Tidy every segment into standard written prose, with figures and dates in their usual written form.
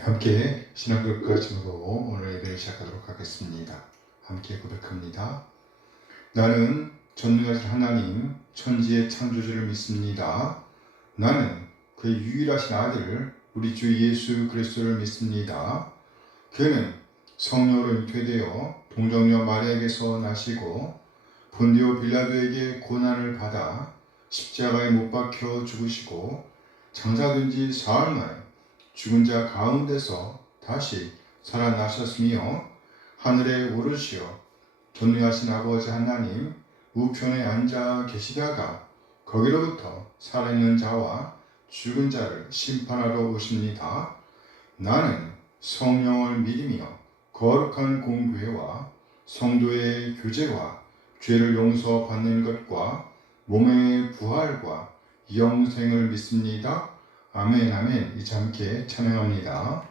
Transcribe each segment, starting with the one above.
함께 신앙고백 가짐으로 오늘 예배를 시작하도록 하겠습니다. 함께 고백합니다. 나는 전능하신 하나님 천지의 창조주를 믿습니다. 나는 그의 유일하신 아들 우리 주 예수 그리스도를 믿습니다. 그는 성령으로 잉태되어 동정녀 마리아에게서 나시고 본디오 빌라도에게 고난을 받아 십자가에 못 박혀 죽으시고 장사된 지 사흘 만에 죽은 자 가운데서 다시 살아나셨으며 하늘에 오르시어 전능하신 아버지 하나님 우편에 앉아 계시다가 거기로부터 살아있는 자와 죽은 자를 심판하러 오십니다. 나는 성령을 믿으며 거룩한 공교회와 성도의 교제와 죄를 용서받는 것과 몸의 부활과 영생을 믿습니다. 아멘, 아멘. 이제 함께 찬양합니다.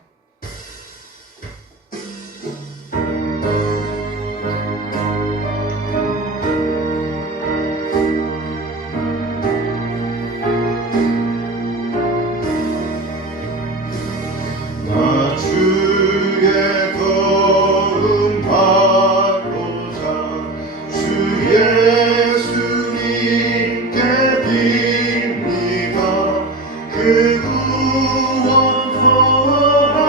나 주의 거룩 받고자 주 예수님께 빕니다. 그 구원 허락하시사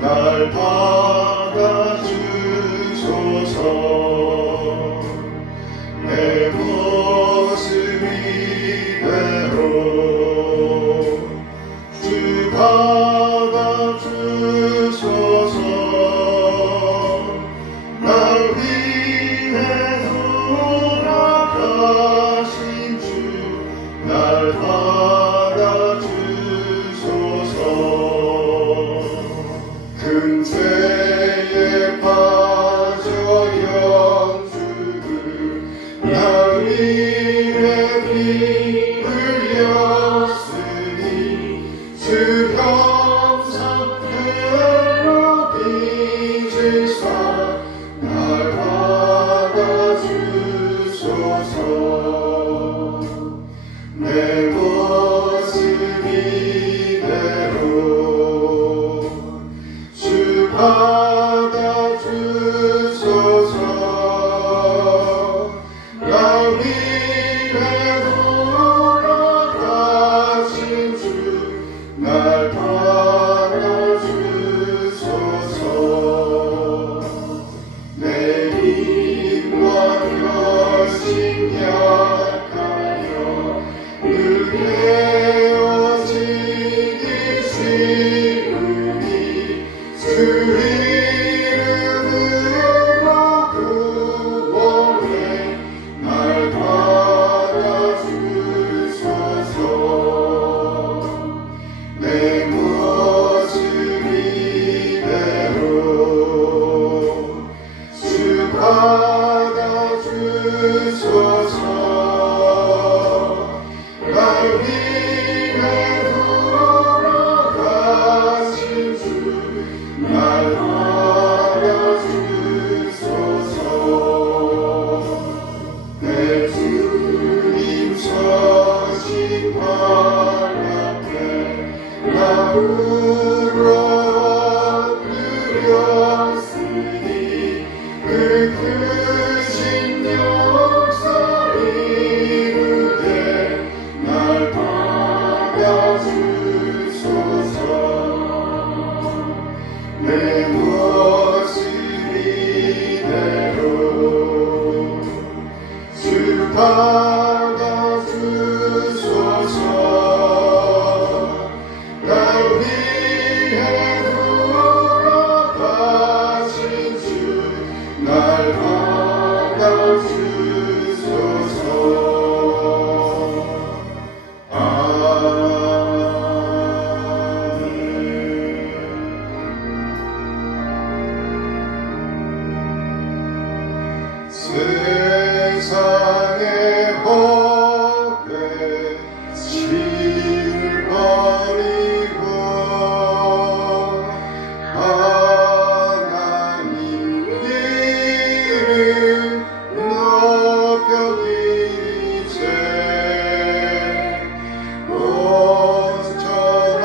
날 받아주소서. 내 모습 이대로 주 받아주소서. 날 위해 돌아가신 주 날 받아주소서. 큰 죄에 빠져 영주를 날 위해 피 흘렸으니 주 형상대로 빚으사 날 받아주소서. 내 모습 이대로 주 받아주소서. 날 위해 돌아가신 주 날 받아주소서. 내 힘과 결심 약하여 늘 깨어지기 쉬우니 주 이름으로 구원해 날 받아주소서. 내 모습 이대로 주 받아주소서. 날 위해 돌아가신 주 날 받아주소서. 내 주님 서신 발 앞에 나 울어 엎드렸으니 그 크신 역사 이루되 날 받아주소서. 내 모습 이대로 주 받아주소서. 날 위해 돌아가신 주 날 받아주소서. 아멘. 세상의 법에 짐을 버리고 하나님 이름 높여기세 온전한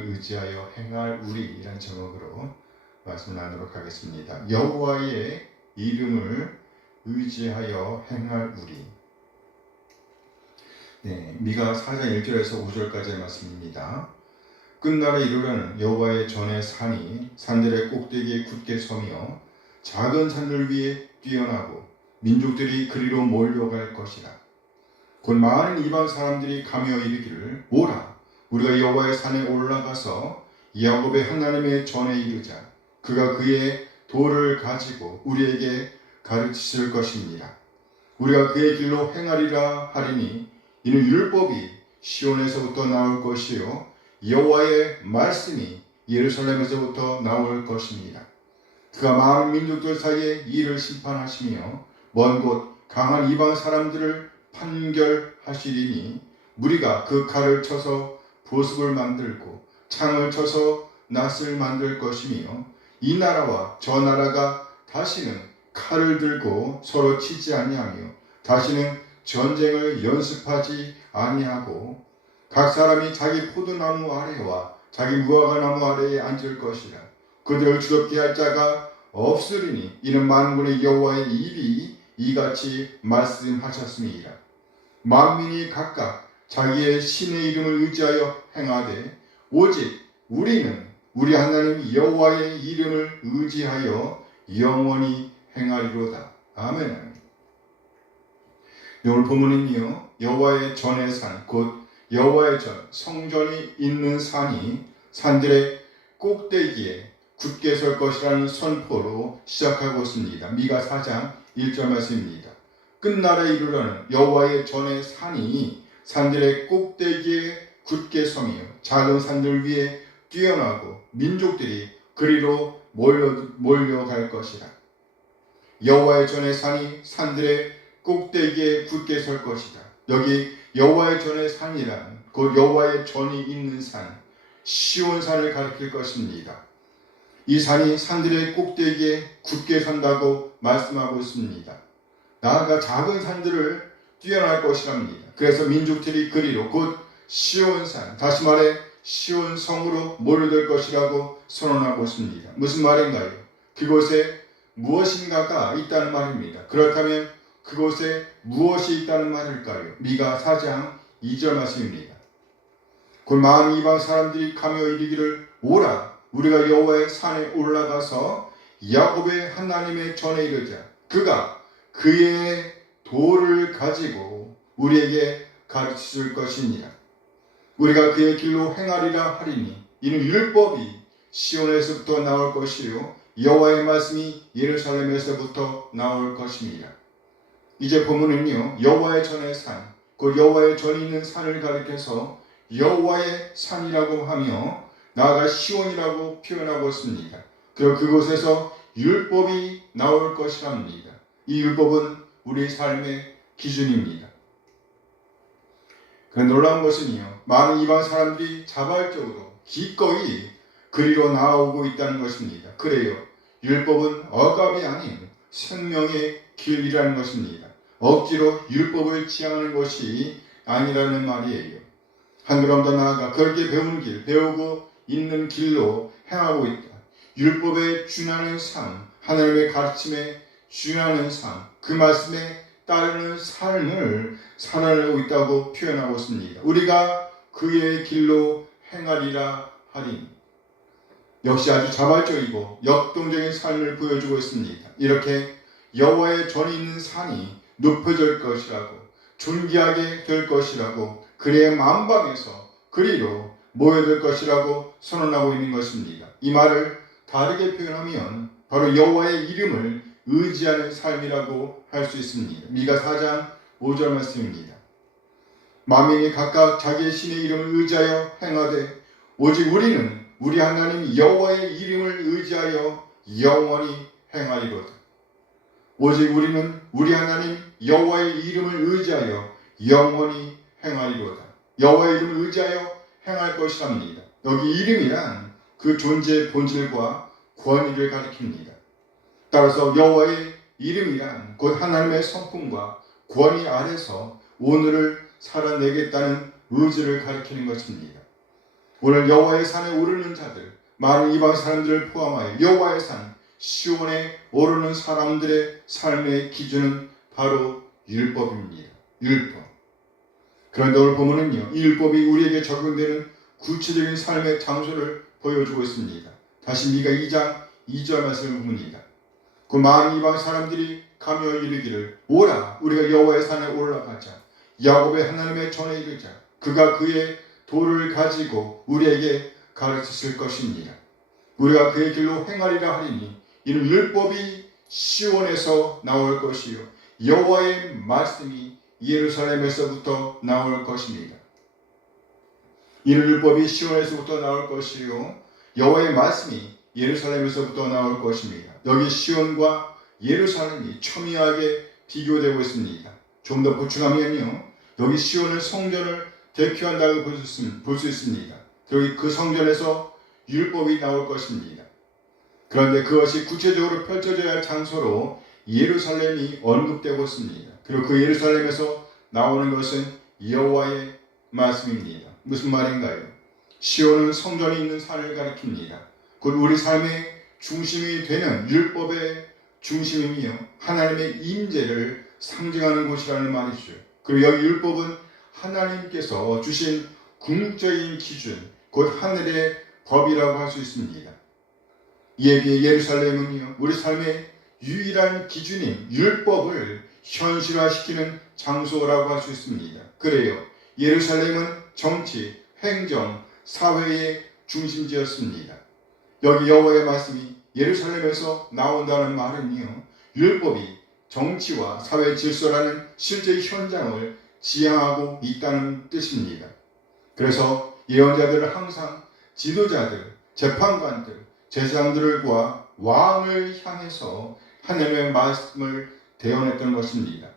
이름을 의지하여 행할 우리라는 제목으로 말씀 나누도록 하겠습니다. 여호와의 이름을 의지하여 행할 우리. 네, 미가 4장 1절에서 5절까지의 말씀입니다. 끝날에 이르러는 여호와의 전에 산이 산들의 꼭대기에 굳게 서며 작은 산들 위에 뛰어나고 민족들이 그리로 몰려갈 것이라. 곧 많은 이방 사람들이 가며 이르기를 오라 우리가 여호와의 산에 올라가서 야곱의 하나님의 전에 이르자. 그가 그의 도를 가지고 우리에게 가르치실 것입니다. 우리가 그의 길로 행하리라 하리니 이는 율법이 시온에서부터 나올 것이요 여호와의 말씀이 예루살렘에서부터 나올 것입니다. 그가 많은 민족들 사이에 이를 심판하시며 먼 곳 강한 이방 사람들을 판결하시리니 무리가 그 칼을 쳐서 보습을 만들고 창을 쳐서 낫을 만들 것이며 이 나라와 저 나라가 다시는 칼을 들고 서로 치지 아니하며 다시는 전쟁을 연습하지 아니하고 각 사람이 자기 포도나무 아래와 자기 무화과나무 아래에 앉을 것이라. 그들을 죽게 할 자가 없으리니 이는 만군의 여호와의 입이 이같이 말씀하셨음이라. 만민이 각각 자기의 신의 이름을 의지하여 행하되 오직 우리는 우리 하나님 여호와의 이름을 의지하여 영원히 행하리로다. 아멘. 오늘 본문은요, 여호와의 전의 산, 곧 여호와의 전, 성전이 있는 산이 산들의 꼭대기에 굳게 설 것이라는 선포로 시작하고 있습니다. 미가 4장 1절 말씀입니다. 끝날에 이르러는 여호와의 전의 산이 산들의 꼭대기에 굳게 서며 작은 산들 위에 뛰어나고 민족들이 그리로 몰려갈 것이라. 여호와의 전의 산이 산들의 꼭대기에 굳게 설 것이다. 여기 여호와의 전의 산이란 곧 여호와의 전이 있는 산, 시온산을 가리킬 것입니다. 이 산이 산들의 꼭대기에 굳게 선다고 말씀하고 있습니다. 나아가 작은 산들을 뛰어날 것이랍니다. 그래서 민족들이 그리로 곧 시온산, 다시 말해 시온성으로 몰려들 것이라고 선언하고 있습니다. 무슨 말인가요? 그곳에 무엇인가가 있다는 말입니다. 그렇다면 그곳에 무엇이 있다는 말일까요? 미가 4장 2절 말씀입니다. 곧 많은 이방 사람들이 가며 이르기를 오라 우리가 여호와의 산에 올라가서 야곱의 하나님의 전에 이르자. 그가 그의 도를 가지고 우리에게 가르치실 것이니라. 우리가 그의 길로 행하리라 하리니 이는 율법이 시온에서부터 나올 것이요 여호와의 말씀이 예루살렘에서부터 나올 것입니다. 이제 본문은요, 여호와의 전의 산, 곧 여호와의 전이 있는 산을 가리켜서 여호와의 산이라고 하며 나아가 시온이라고 표현하고 있습니다. 그리고 그곳에서 율법이 나올 것이랍니다. 이 율법은 우리 삶의 기준입니다. 그 놀라운 것은요, 많은 이방 사람들이 자발적으로 기꺼이 그리로 나오고 있다는 것입니다. 그래요, 율법은 억압이 아닌 생명의 길이라는 것입니다. 억지로 율법을 지향하는 것이 아니라는 말이에요. 한 걸음 더 나아가 그렇게 배운 길, 배우고 있는 길로 행하고 있다. 율법에 준하는 삶, 하나님의 가르침에 준하는 삶, 그 말씀에 따르는 삶을 살아내고 있다고 표현하고 있습니다. 우리가 그의 길로 행하리라 하리니. 역시 아주 자발적이고 역동적인 삶을 보여주고 있습니다. 이렇게 여호와의 전이 있는 산이 높여질 것이라고, 존귀하게 될 것이라고, 그의 만방에서 그리로 모여들 것이라고 선언하고 있는 것입니다. 이 말을 다르게 표현하면 바로 여호와의 이름을 의지하는 삶이라고 할 수 있습니다. 미가 4장 5절 말씀입니다. 만민이 각각 자기의 신의 이름을 의지하여 행하되 오직 우리는 우리 하나님 여호와의 이름을 의지하여 영원히 행하리로다. 오직 우리는 우리 하나님 여호와의 이름을 의지하여 영원히 행하리로다. 여호와의 이름을 의지하여 행할 것이랍니다. 여기 이름이란 그 존재의 본질과 권위를 가리킵니다. 따라서 여호와의 이름이란 곧 하나님의 성품과 권위 아래서 오늘을 살아내겠다는 의지를 가리키는 것입니다. 오늘 여호와의 산에 오르는 자들, 많은 이방 사람들을 포함하여 여호와의 산 시온에 오르는 사람들의 삶의 기준은 바로 율법입니다. 율법. 그런데 오늘 보면은요, 이 율법이 우리에게 적용되는 구체적인 삶의 장소를 보여주고 있습니다. 다시 미가 2장 2절 말씀을 봅니다. 그 많은 이방 사람들이 가며 이르기를 오라 우리가 여호와의 산에 올라가자 야곱의 하나님의 전에 이르자 그가 그의 도를 가지고 우리에게 가르치실 것입니다. 우리가 그의 길로 행하리라 하리니 이는 율법이 시온에서 나올 것이요 여호와의 말씀이 예루살렘에서부터 나올 것입니다. 이는 율법이 시온에서부터 나올 것이요 여호와의 말씀이 예루살렘에서부터 나올 것입니다. 여기 시온과 예루살렘이 첨예하게 비교되고 있습니다. 좀 더 보충하면요, 여기 시온은 성전을 대표한다고 볼 수 있습니다. 여기 그 성전에서 율법이 나올 것입니다. 그런데 그것이 구체적으로 펼쳐져야 할 장소로 예루살렘이 언급되고 있습니다. 그리고 그 예루살렘에서 나오는 것은 여호와의 말씀입니다. 무슨 말인가요? 시온은 성전이 있는 산을 가리킵니다. 곧 우리 삶의 중심이 되는 율법의 중심이며 하나님의 임재를 상징하는 곳이라는 말이죠. 그리고 여기 율법은 하나님께서 주신 궁극적인 기준, 곧 하늘의 법이라고 할 수 있습니다. 이에 비해 예루살렘은요, 우리 삶의 유일한 기준인 율법을 현실화시키는 장소라고 할 수 있습니다. 그래요. 예루살렘은 정치, 행정, 사회의 중심지였습니다. 여기 여호와의 말씀이 예루살렘에서 나온다는 말은요, 율법이 정치와 사회 질서라는 실제 현장을 지향하고 있다는 뜻입니다. 그래서 예언자들은 항상 지도자들, 재판관들, 제사장들과 왕을 향해서 하나님의 말씀을 대언했던 것입니다.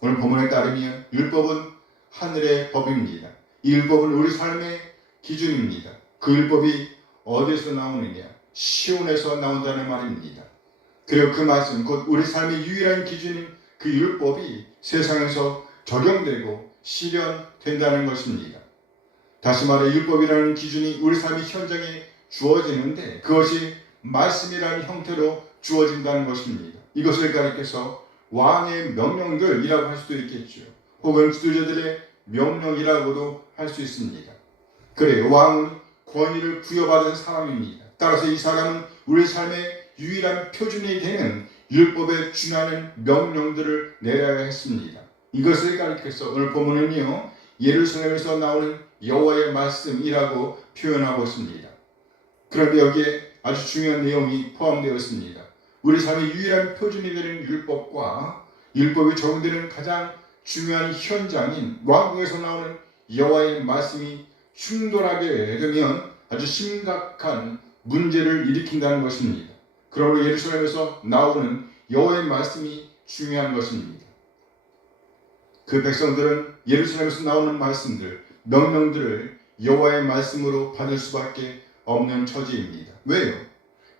오늘 본문에 따르면 율법은 하늘의 법입니다. 이 율법은 우리 삶의 기준입니다. 그 율법이 어디서 나오느냐? 시온에서 나온다는 말입니다. 그리고 그 말씀, 곧 우리 삶의 유일한 기준인 그 율법이 세상에서 적용되고 실현된다는 것입니다. 다시 말해 율법이라는 기준이 우리 삶의 현장에 주어지는데 그것이 말씀이라는 형태로 주어진다는 것입니다. 이것을 가리켜서 왕의 명령들이라고 할 수도 있겠죠. 혹은 지도자들의 명령이라고도 할 수 있습니다. 그래요. 왕은 권위를 부여받은 사람입니다. 따라서 이 사람은 우리 삶의 유일한 표준이 되는 율법에 준하는 명령들을 내려야 했습니다. 이것을 가리켜서 오늘 본문은요, 예루살렘에서 나오는 여호와의 말씀이라고 표현하고 있습니다. 그런데 여기에 아주 중요한 내용이 포함되어 있습니다. 우리 삶의 유일한 표준이 되는 율법과 율법이 적용되는 가장 중요한 현장인 왕궁에서 나오는 여호와의 말씀이 충돌하게 되면 아주 심각한 문제를 일으킨다는 것입니다. 그러므로 예루살렘에서 나오는 여호와의 말씀이 중요한 것입니다. 그 백성들은 예루살렘에서 나오는 말씀들, 명령들을 여호와의 말씀으로 받을 수밖에 없는 처지입니다. 왜요?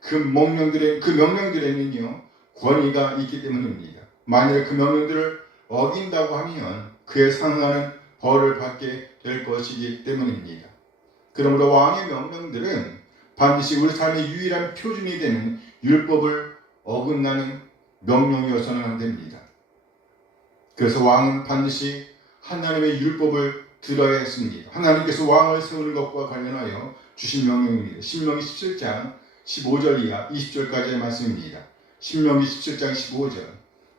그 명령들에는요, 권위가 있기 때문입니다. 만약 그 명령들을 어긴다고 하면 그에 상응하는 벌을 받게 될 것이기 때문입니다. 그러므로 왕의 명령들은 반드시 우리 삶의 유일한 표준이 되는 율법을 어긋나는 명령이어서는 안 됩니다. 그래서 왕은 반드시 하나님의 율법을 들어야 했습니다. 하나님께서 왕을 세우는 것과 관련하여 주신 명령입니다. 신명기 17장 15절 이하 20절까지의 말씀입니다. 신명기 17장 15절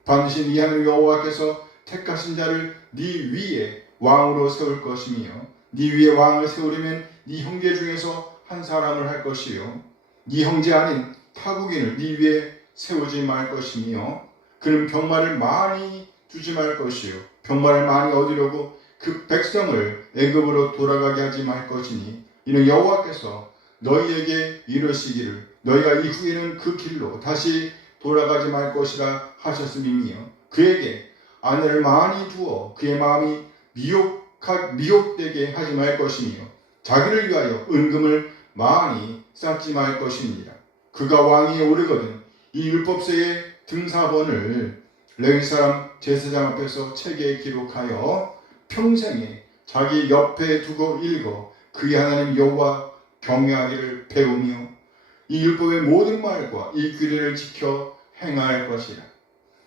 반드시 네 하나님 여호와께서 택하신 자를 네 위에 왕으로 세울 것이며 네 위에 왕을 세우려면 네 형제 중에서 한 사람을 할 것이요 네 형제 아닌 타국인을 네 위에 세우지 말 것이며 그는 병마를 많이 두지 말 것이요 병마를 많이 얻으려고 그 백성을 애굽으로 돌아가게 하지 말 것이니 이는 여호와께서 너희에게 이르시기를 너희가 이후에는 그 길로 다시 돌아가지 말 것이라 하셨음이며 그에게 아내를 많이 두어 그의 마음이 미혹되게 하지 말 것이며 자기를 위하여 은금을 많이 쌓지 말 것입니다. 그가 왕위에 오르거든 이 율법서의 등사본을 레위 사람 제사장 앞에서 책에 기록하여 평생에 자기 옆에 두고 읽어 그의 하나님 여호와 경외하기를 배우며 이 율법의 모든 말과 이 규례를 지켜 행할 것이라.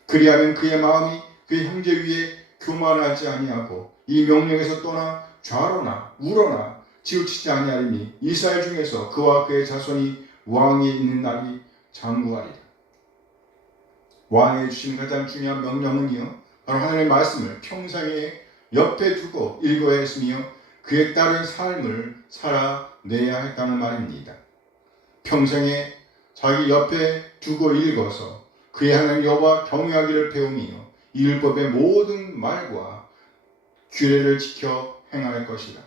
그리하면 그의 마음이 그의 형제 위에 교만하지 아니하고 이 명령에서 떠나 좌로나 우로나 치우치지 아니하리니 이스라엘 중에서 그와 그의 자손이 왕위에 있는 날이 장구하리라. 왕에 주신 가장 중요한 명령은요, 바로 하나님의 말씀을 평생에 옆에 두고 읽어야 했으며 그에 따른 삶을 살아내야 했다는 말입니다. 평생에 자기 옆에 두고 읽어서 그의 하나님 여호와 경외하기를 배우며 이 율법의 모든 말과 규례를 지켜 행할 것이다.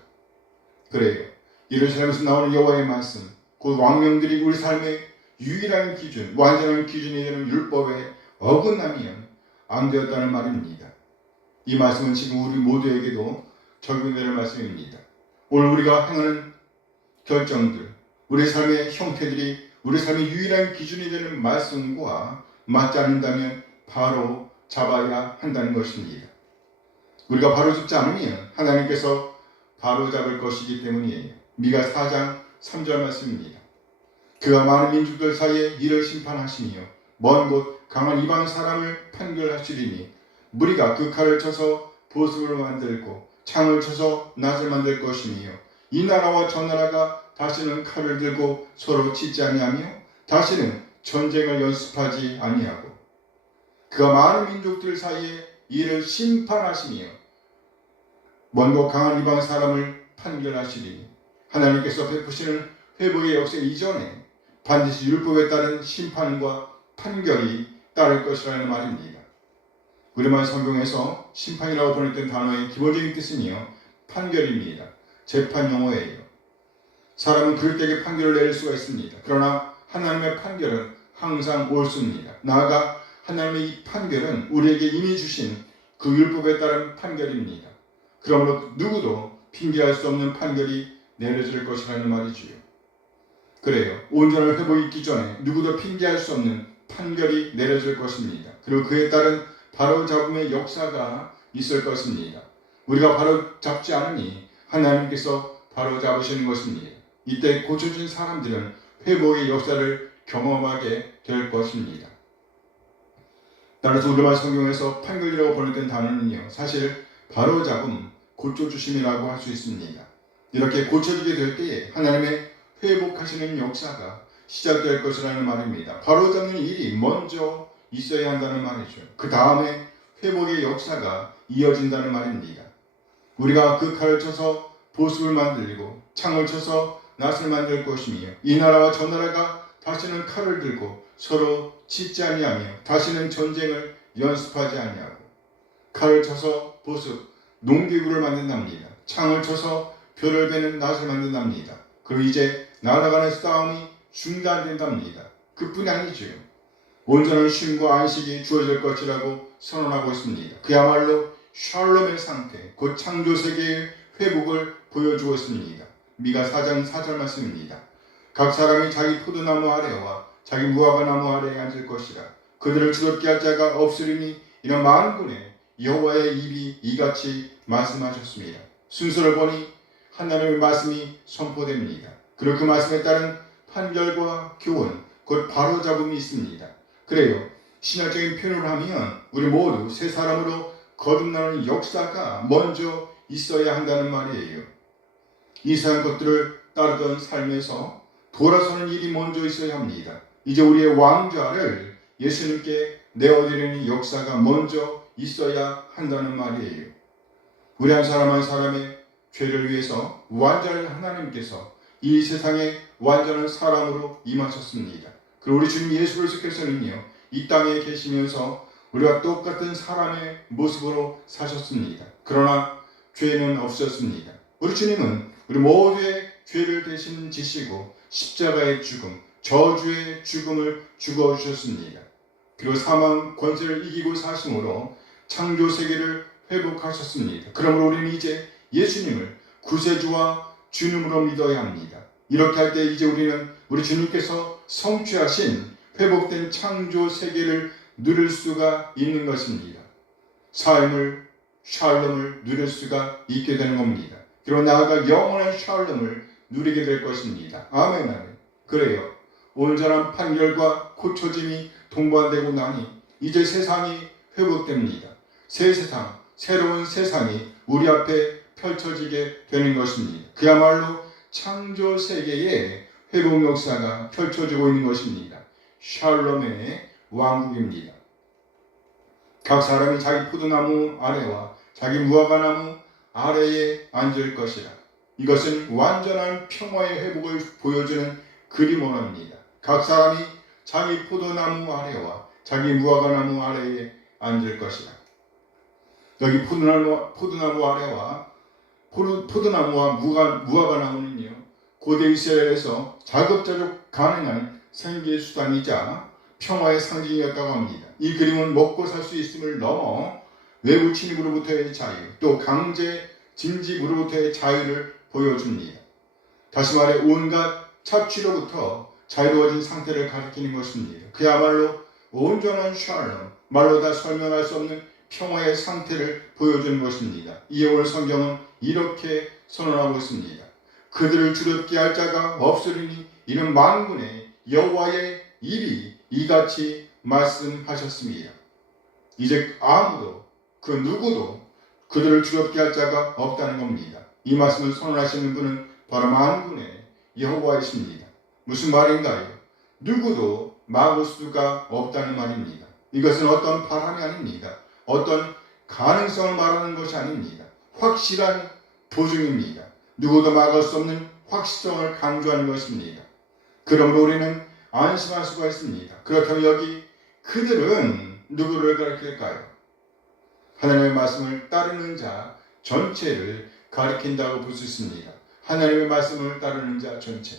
그래요. 예루살렘에서 나오는 여호와의 말씀, 그 왕명들이 우리 삶의 유일한 기준, 완전한 기준이 되는 율법에 어긋나면 안 되었다는 말입니다. 이 말씀은 지금 우리 모두에게도 적용되는 말씀입니다. 오늘 우리가 행하는 결정들, 우리 삶의 형태들이 우리 삶의 유일한 기준이 되는 말씀과 맞지 않는다면 바로 잡아야 한다는 것입니다. 우리가 바로 잡지 않으면 하나님께서 바로 잡을 것이기 때문이에요. 미가 4장 3절 말씀입니다. 그가 많은 민족들 사이에 이를 심판하시며 먼 곳 강한 이방 사람을 판결하시리니 무리가 그 칼을 쳐서 보습을 만들고 창을 쳐서 낫을 만들 것이며 이 나라와 저 나라가 다시는 칼을 들고 서로 치지 아니하며 다시는 전쟁을 연습하지 아니하고 그가 많은 민족들 사이에 이를 심판하시며 먼 곳 강한 이방 사람을 판결하시리니 하나님께서 베푸시는 회복의 역사 이전에 반드시 율법에 따른 심판과 판결이 따를 것이라는 말입니다. 우리말 성경에서 심판이라고 번역된 단어의 기본적인 뜻은요, 판결입니다. 재판 용어예요. 사람은 그럴 때에 판결을 내릴 수가 있습니다. 그러나 하나님의 판결은 항상 옳습니다. 나아가 하나님의 이 판결은 우리에게 이미 주신 그 율법에 따른 판결입니다. 그러므로 누구도 핑계할 수 없는 판결이 내려질 것이라는 말이지요. 그래요. 온전한 회복이 있기 전에 누구도 핑계할 수 없는 판결이 내려질 것입니다. 그리고 그에 따른 바로잡음의 역사가 있을 것입니다. 우리가 바로 잡지 않으니 하나님께서 바로 잡으시는 것입니다. 이때 고쳐진 사람들은 회복의 역사를 경험하게 될 것입니다. 따라서 우리말 성경에서 판결이라고 번역된 단어는요, 사실 바로잡음, 고쳐주심이라고 할 수 있습니다. 이렇게 고쳐지게 될 때에 하나님의 회복하시는 역사가 시작될 것이라는 말입니다. 바로잡는 일이 먼저 있어야 한다는 말이죠. 그 다음에 회복의 역사가 이어진다는 말입니다. 우리가 그 칼을 쳐서 보습을 만들고 창을 쳐서 낫을 만들 것이며 이 나라와 저 나라가 다시는 칼을 들고 서로 치지 아니하며 다시는 전쟁을 연습하지 아니하고 칼을 쳐서 보습, 농기구를 만든답니다. 창을 쳐서 벼를 베는 낫을 만든답니다. 그리고 이제 나라간의 싸움이 중단된답니다. 그뿐이 아니죠. 온전한 쉼과 안식이 주어질 것이라고 선언하고 있습니다. 그야말로 샬롬의 상태, 곧 창조 세계의 회복을 보여주고 있습니다. 미가 4장 4절 말씀입니다. 각 사람이 자기 포도나무 아래와 자기 무화과 나무 아래에 앉을 것이라. 그들을 즐겁게 할 자가 없으리니 이런 만군의 여호와의 입이 이같이 말씀하셨습니다. 순서를 보니 하나님의 말씀이 선포됩니다. 그리고 그 말씀에 따른 판결과 교훈, 곧 바로잡음이 있습니다. 그래요. 신학적인 표현을 하면 우리 모두 새 사람으로 거듭나는 역사가 먼저 있어야 한다는 말이에요. 이상한 것들을 따르던 삶에서 돌아서는 일이 먼저 있어야 합니다. 이제 우리의 왕좌를 예수님께 내어드리는 역사가 먼저 있어야 한다는 말이에요. 우리 한 사람 한 사람의 죄를 위해서 완전한 하나님께서 이 세상에 완전한 사람으로 임하셨습니다. 그리고 우리 주님 예수 그리스도께서는요, 이 땅에 계시면서 우리와 똑같은 사람의 모습으로 사셨습니다. 그러나 죄는 없었습니다. 우리 주님은 우리 모두의 죄를 대신 지시고 십자가의 죽음, 저주의 죽음을 죽어주셨습니다. 그리고 사망 권세를 이기고 사심으로 창조 세계를 회복하셨습니다. 그러므로 우리는 이제 예수님을 구세주와 주님으로 믿어야 합니다. 이렇게 할 때 이제 우리는 우리 주님께서 성취하신 회복된 창조 세계를 누릴 수가 있는 것입니다. 삶을, 샬롬을 누릴 수가 있게 되는 겁니다. 그리고 나아가 영원한 샬롬을 누리게 될 것입니다. 아멘, 아멘. 그래요. 온전한 판결과 고쳐짐이 동반되고 나니 이제 세상이 회복됩니다. 새 세상, 새로운 세상이 우리 앞에 펼쳐지게 되는 것입니다. 그야말로 창조 세계의 회복 역사가 펼쳐지고 있는 것입니다. 샬롬의 왕국입니다. 각 사람이 자기 포도나무 아래와 자기 무화과나무 아래에 앉을 것이라. 이것은 완전한 평화의 회복을 보여주는 그림원입니다. 각 사람이 자기 포도나무 아래와 자기 무화과나무 아래에 앉을 것이라. 여기 포도나무 아래와 포도나무와 무화과나무는요, 고대 이스라엘에서 자급자족 가능한 생계 수단이자 평화의 상징이었다고 합니다. 이 그림은 먹고 살 수 있음을 넘어 외부 침입으로부터의 자유, 또 강제 징집으로부터의 자유를 보여줍니다. 다시 말해 온갖 착취로부터 자유로워진 상태를 가리키는 것입니다. 그야말로 온전한 샬롬, 말로 다 설명할 수 없는 평화의 상태를 보여주는 것입니다. 이에 오늘 성경은 이렇게 선언하고 있습니다. 그들을 주렵게 할 자가 없으리니 이는 만군의 여호와의 입이 이같이 말씀하셨습니다. 이제 아무도 그 누구도 그들을 두렵게 할 자가 없다는 겁니다. 이 말씀을 선언하시는 분은 바로 만군의 여호와이십니다. 무슨 말인가요? 누구도 막을 수가 없다는 말입니다. 이것은 어떤 바람이 아닙니다. 어떤 가능성을 말하는 것이 아닙니다. 확실한 보증입니다. 누구도 막을 수 없는 확실성을 강조하는 것입니다. 그러므로 우리는 안심할 수가 있습니다. 그렇다면 여기 그들은 누구를 가리킬까요? 하나님의 말씀을 따르는 자 전체를 가리킨다고 볼 수 있습니다. 하나님의 말씀을 따르는 자 전체.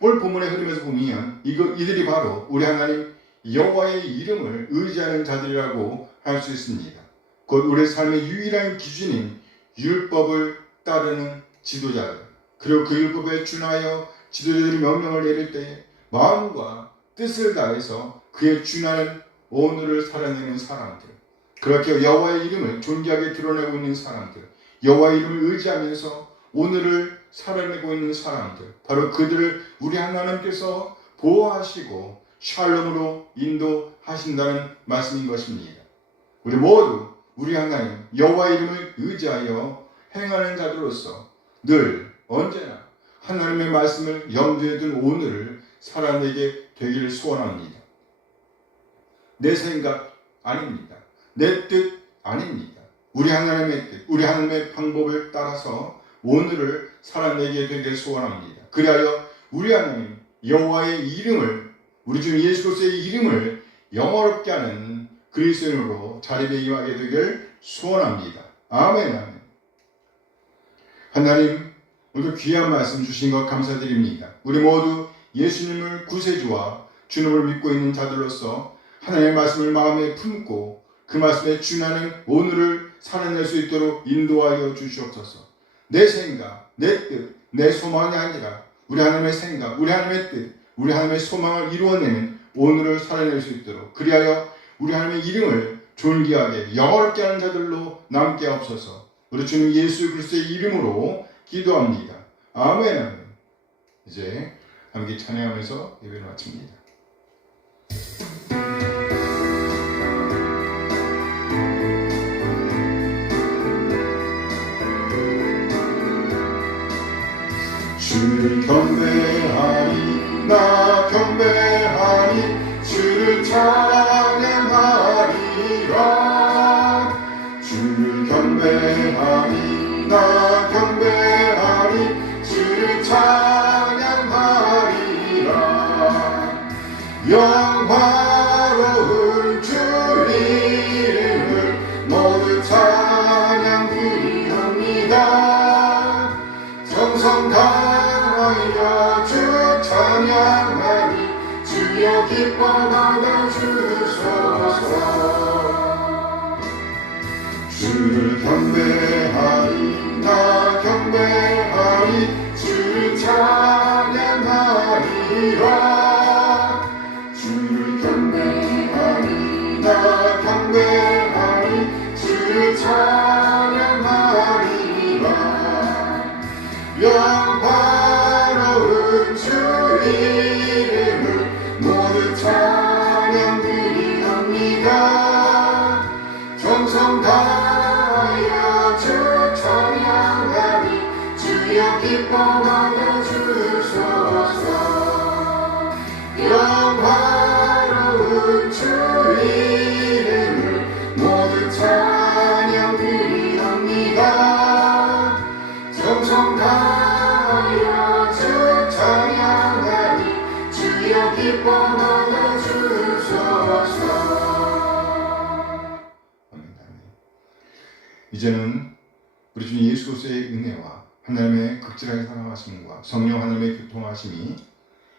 오늘 본문의 흐름에서 보면 이들이 바로 우리 하나님 여호와의 이름을 의지하는 자들이라고 할 수 있습니다. 곧 우리 삶의 유일한 기준인 율법을 따르는 지도자들, 그리고 그 율법에 준하여 지도자들이 명령을 내릴 때 마음과 뜻을 다해서 그에 준하는 오늘을 살아내는 사람들, 그렇게 여호와의 이름을 존귀하게 드러내고 있는 사람들, 여호와의 이름을 의지하면서 오늘을 살아내고 있는 사람들, 바로 그들을 우리 하나님께서 보호하시고 샬롬으로 인도하신다는 말씀인 것입니다. 우리 모두 우리 하나님 여호와의 이름을 의지하여 행하는 자들로서 늘 언제나 하나님의 말씀을 염두에 둔 오늘을 살아내게 되기를 소원합니다. 내 생각 아닙니다. 내 뜻 아닙니다. 우리 하나님의 뜻, 우리 하나님의 방법을 따라서 오늘을 살아내게 되기를 소원합니다. 그리하여 우리 하나님 여호와의 이름을, 우리 주 예수 그리스도의 이름을 영화롭게 하는 그리스도인으로 자리에 임하게 되기를 소원합니다. 아멘, 아멘. 하나님, 오늘 귀한 말씀 주신 것 감사드립니다. 우리 모두 예수님을 구세주와 주님을 믿고 있는 자들로서 하나님의 말씀을 마음에 품고 그 말씀에 준하는 오늘을 살아낼 수 있도록 인도하여 주시옵소서. 내 생각, 내 뜻, 내 소망이 아니라 우리 하나님의 생각, 우리 하나님의 뜻, 우리 하나님의 소망을 이루어내는 오늘을 살아낼 수 있도록, 그리하여 우리 하나님의 이름을 존귀하게 영화롭게 하는 자들로 남게 하옵소서. 우리 주님 예수 그리스도의 이름으로 기도합니다. 아멘, 아멘. 이제 함께 찬양하면서 예배를 마칩니다. 주를 경배하리, 나 경배하리, 주를 찬양하리라. 주를 경배하리, 나 경배하리, 주를 찬양하리라. 영화로운 주 이름을 모두 찬양 드리옵니다. 정성 다하여 주 찬양하리, 주여 기뻐 받아주소서. 주를 경배하리, 나 경배하리, 주를 찬양하리라. 주를 경배하리, 나 경배하리, 주를 찬양하리라. 이름을 모두 찬양 드리옵니다. 정성 다하여 주 찬양하니 주여 기뻐 받아 주소서. 영화로운 주 이름을 모두 찬양 드리옵니다. 정성 다하여 주 찬양하니 주여 기뻐 받아 주소서. 아멘. 이제는 우리 주 예수 그리스도의 은혜와 하나님의 극진하게 사랑하심과 성령 하나님의 교통하심이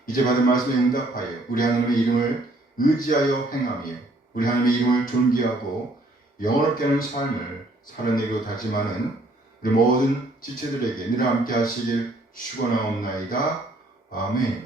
이제 받은 말씀에 응답하여 우리 하나님의 이름을 의지하여 행하며 우리 하나님의 이름을 존귀하고 영원롭게 하는 삶을 살아내고 다짐하는 우리 모든 지체들에게 늘 함께 하시길 축원하옵나이다. 아멘.